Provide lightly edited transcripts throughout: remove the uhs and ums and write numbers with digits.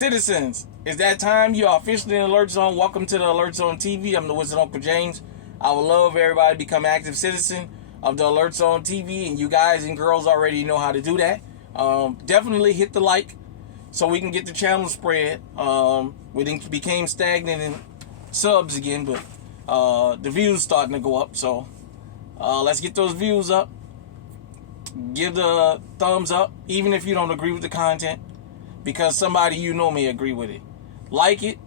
Citizens, it's that time. You are officially in Alert Zone. Welcome to the Alert Zone TV. I'm the Wizard Uncle James. I would love everybody to become active citizen of the Alert Zone TV, and you guys and girls already know how to do that. Definitely hit the like so we can get the channel spread. We became stagnant in subs again, but the views starting to go up. So let's get those views up. Give the thumbs up, even if you don't agree with the content, because somebody you know may agree with it. Like it,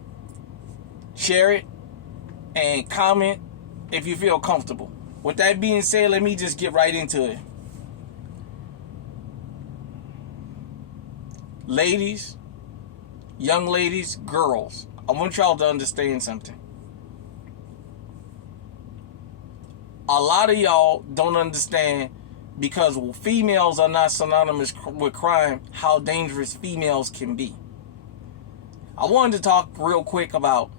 share it, and comment if you feel comfortable. With that being said, let me just get right into it. Ladies, young ladies, girls, I want y'all to understand something. A lot of y'all don't understand, because females are not synonymous with crime, how dangerous females can be. I wanted to talk real quick about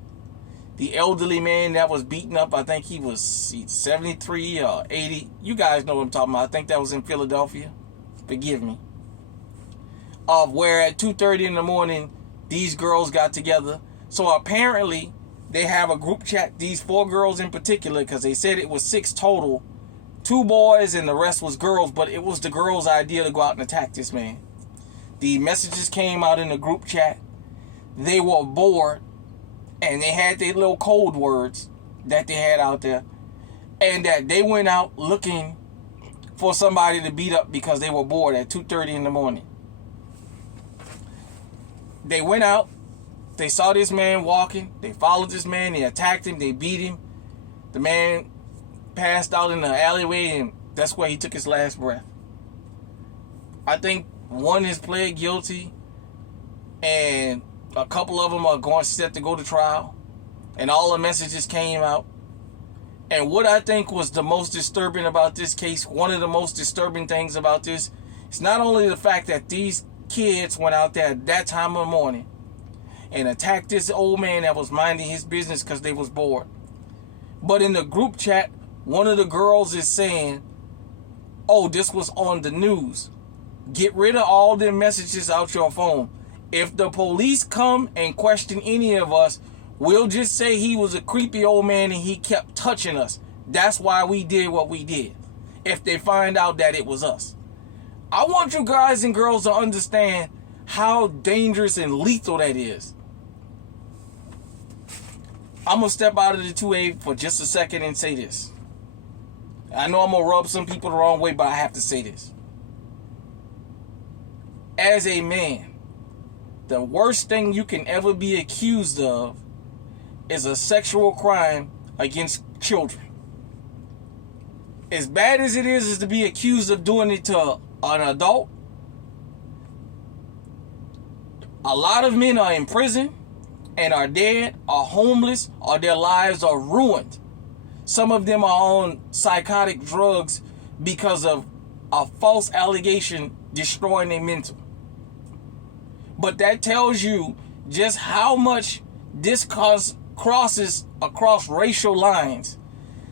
the elderly man that was beaten up. I think he was 73 or 80. You guys know what I'm talking about. I think that was in Philadelphia. Forgive me. Where at 2:30 in the morning, these girls got together. So apparently, they have a group chat, these 4 girls in particular, because they said it was 6 total. 2 boys and the rest was girls, but it was the girls' idea to go out and attack this man. The messages came out in the group chat. They were bored, and they had their little code words that they had out there, and that they went out looking for somebody to beat up because they were bored at 2:30 in the morning. They went out, they saw this man walking, they followed this man, they attacked him, they beat him. The man passed out in the alleyway, and that's where he took his last breath. I think one is pled guilty, and a couple of them are going set to go to trial, and all the messages came out. And what I think was the most disturbing about this case, one of the most disturbing things about this, is not only the fact that these kids went out there at that time of the morning and attacked this old man that was minding his business because they was bored, but in the group chat, one of the girls is saying, oh, this was on the news. Get rid of all them messages out your phone. If the police come and question any of us, we'll just say he was a creepy old man and he kept touching us. That's why we did what we did. If they find out that it was us. I want you guys and girls to understand how dangerous and lethal that is. I'm going to step out of the 2A for just a second and say this. I know I'm going to rub some people the wrong way, but I have to say this. As a man, the worst thing you can ever be accused of is a sexual crime against children. As bad as it is to be accused of doing it to an adult, a lot of men are in prison and are dead, are homeless, or their lives are ruined. Some of them are on psychotic drugs because of a false allegation destroying their mental. But that tells you just how much this crosses across racial lines,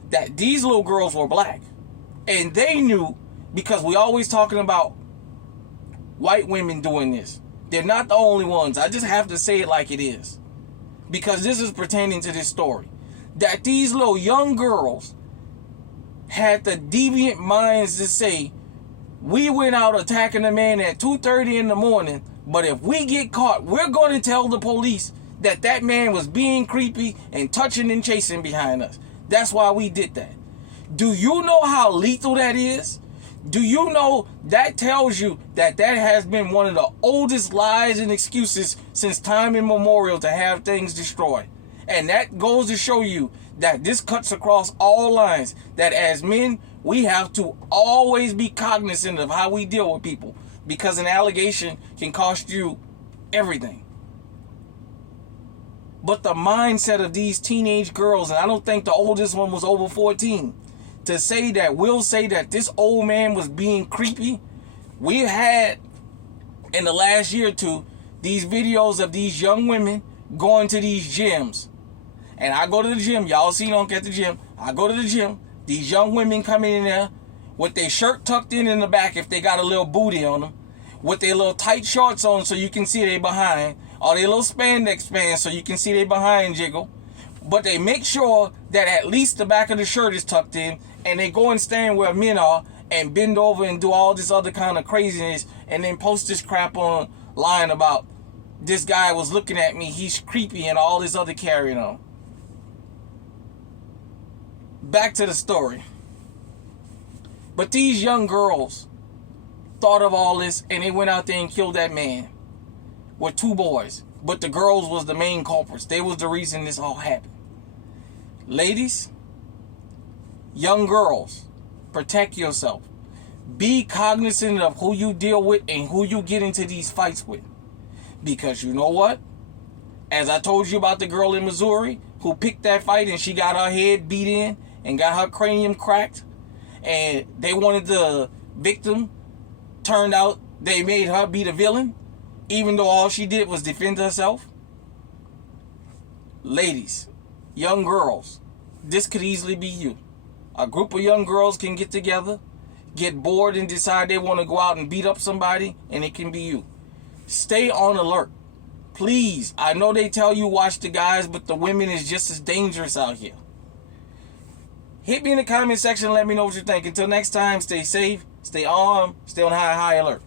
that these little girls were black. And they knew, because we always talking about white women doing this. They're not the only ones. I just have to say it like it is, because this is pertaining to this story. That these little young girls had the deviant minds to say, we went out attacking a man at 2:30 in the morning, but if we get caught, we're going to tell the police that that man was being creepy and touching and chasing behind us. That's why we did that. Do you know how lethal that is? Do you know that tells you that that has been one of the oldest lies and excuses since time immemorial to have things destroyed? And that goes to show you that this cuts across all lines, that as men, we have to always be cognizant of how we deal with people, because an allegation can cost you everything. But the mindset of these teenage girls, and I don't think the oldest one was over 14, to say that, we'll say that this old man was being creepy. We've had, in the last year or two, these videos of these young women going to these gyms. And I go to the gym. Y'all see Unc at the gym. I go to the gym. These young women coming in there with their shirt tucked in the back if they got a little booty on them, with their little tight shorts on so you can see they behind, or their little spandex pants so you can see their behind jiggle. But they make sure that at least the back of the shirt is tucked in, and they go and stand where men are and bend over and do all this other kind of craziness, and then post this crap online about this guy was looking at me, he's creepy, and all this other carrying on. Back to the story. But these young girls thought of all this, and they went out there and killed that man with 2 boys. But the girls was the main culprits. They was the reason this all happened. Ladies, young girls, protect yourself. Be cognizant of who you deal with and who you get into these fights with. Because you know what? As I told you about the girl in Missouri who picked that fight and she got her head beat in and got her cranium cracked, and they wanted the victim, turned out they made her be the villain, even though all she did was defend herself. Ladies, young girls, this could easily be you. A group of young girls can get together, get bored, and decide they want to go out and beat up somebody, and it can be you. Stay on alert. Please, I know they tell you watch the guys, but the women is just as dangerous out here. Hit me in the comment section and let me know what you think. Until next time, stay safe, stay armed, stay on high alert.